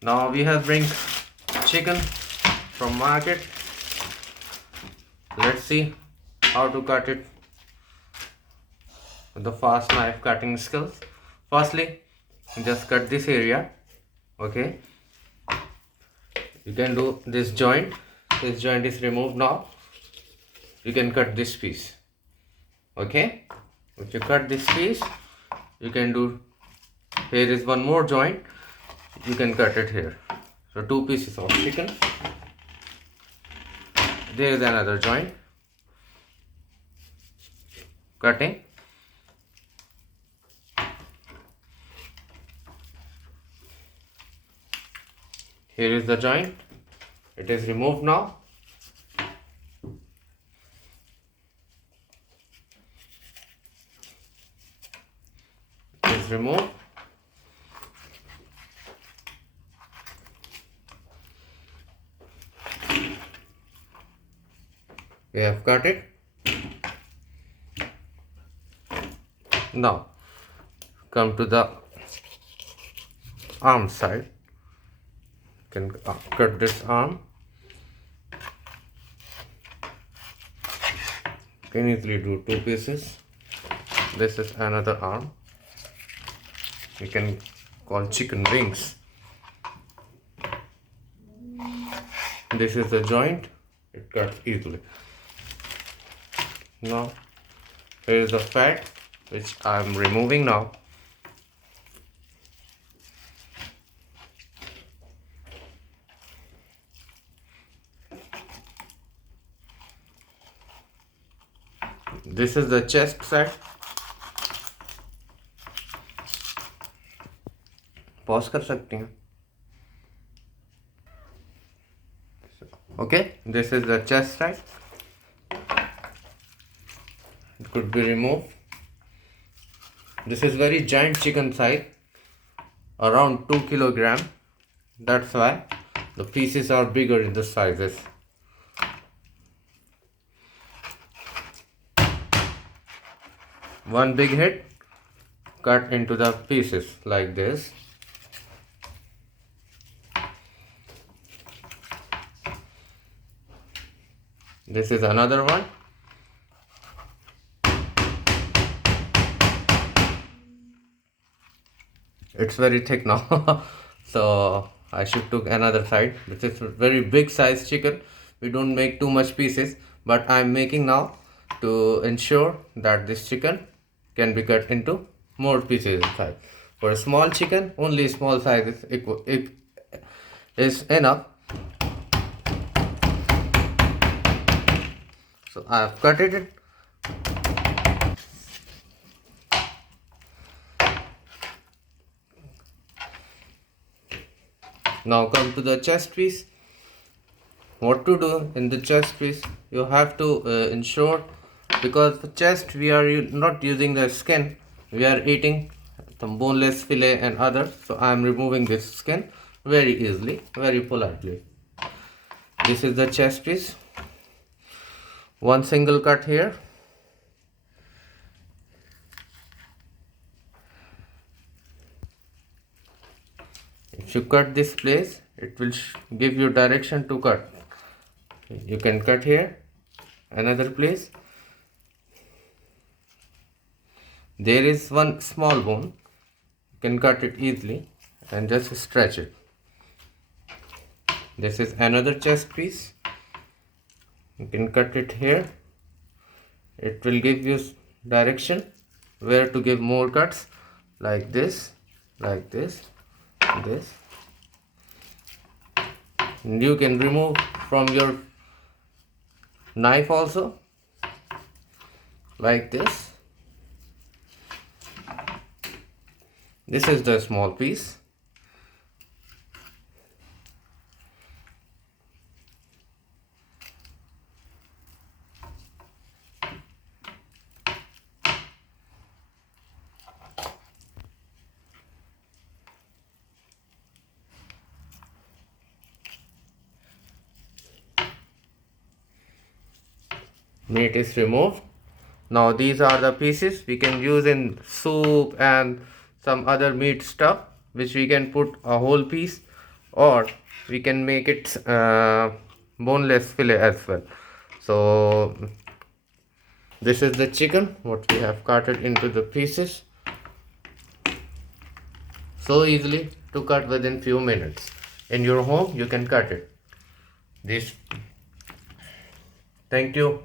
Now we have bring chicken from market. Let's see how to cut it with the fast knife cutting skills. Firstly, just cut this area. Okay, you can do this joint. This joint is removed now. You can cut this piece. Okay, if you cut this piece, you can do, here is one more joint, you can cut it here. So two pieces of chicken. There is another joint. Cutting. Here is the joint. It is removed now. It is removed. We have cut it. Now come to the arm side. You can cut this arm. You can easily do two pieces. This is another arm. You can call chicken wings. This is the joint. It cuts easily. Now here is the fat, which I am removing now. This is the chest side. Pause कर सकते हैं. Okay, this is the chest side. It could be removed. This is very giant chicken size, around 2 kilogram. That's why the pieces are bigger in the sizes. One big head cut into the pieces like this. This is another one. It's very thick now. So I should took another side. This is very big size chicken. We don't make too much pieces, but I'm making now to ensure that this chicken can be cut into more pieces inside. For a small chicken, only small size is enough. So I have cut it. Now come to the chest piece. What to do in the chest piece? You have to ensure, because the chest we are not using the skin, we are eating the boneless fillet and others. So I am removing this skin very easily, very politely. This is the chest piece. One single cut here. If you cut this place, it will give you direction to cut. You can cut here, another place. There is one small bone. You can cut it easily and just stretch it. This is another chest piece. You can cut it here. It will give you direction where to give more cuts, like this, this. And you can remove from your knife also, like this. This is the small piece. Meat is removed. Now these are the pieces we can use in soup and some other meat stuff, which we can put a whole piece or we can make it boneless fillet as well. So this is the chicken what we have cut it into the pieces, so easily to cut within few minutes. In your home you can cut it this. Thank you.